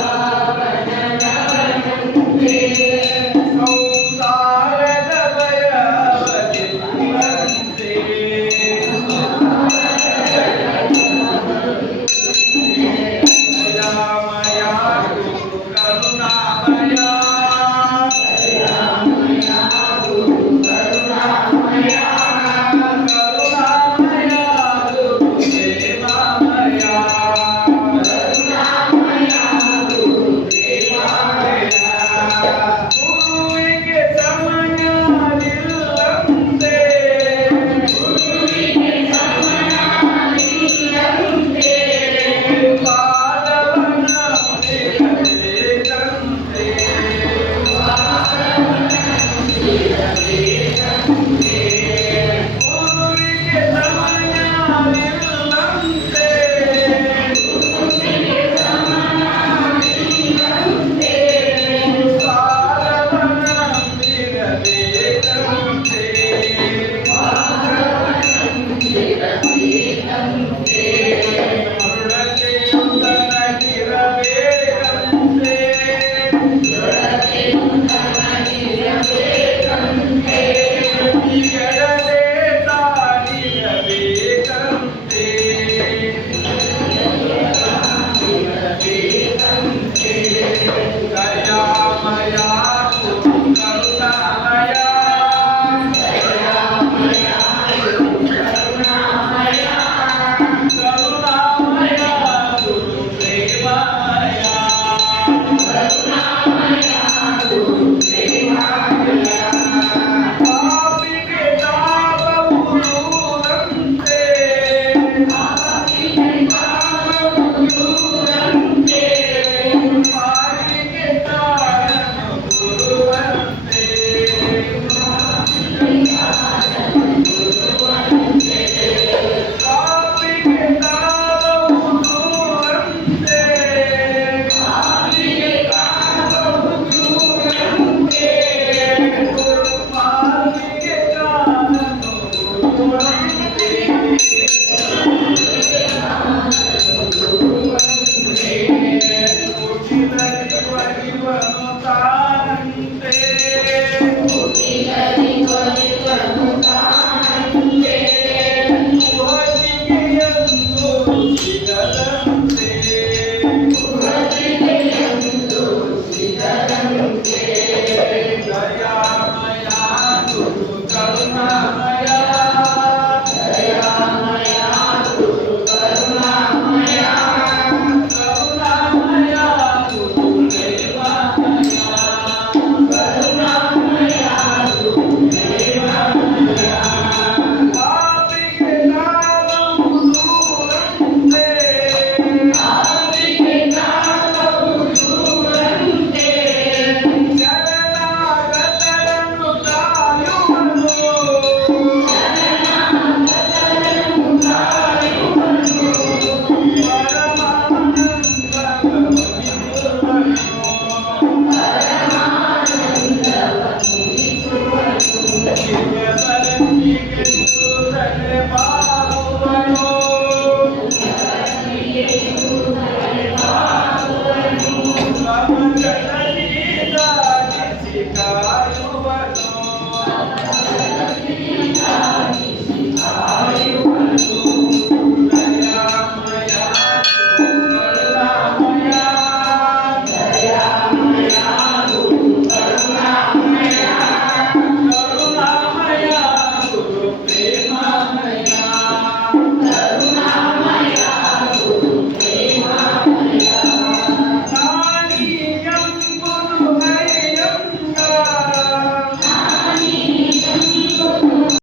Santo.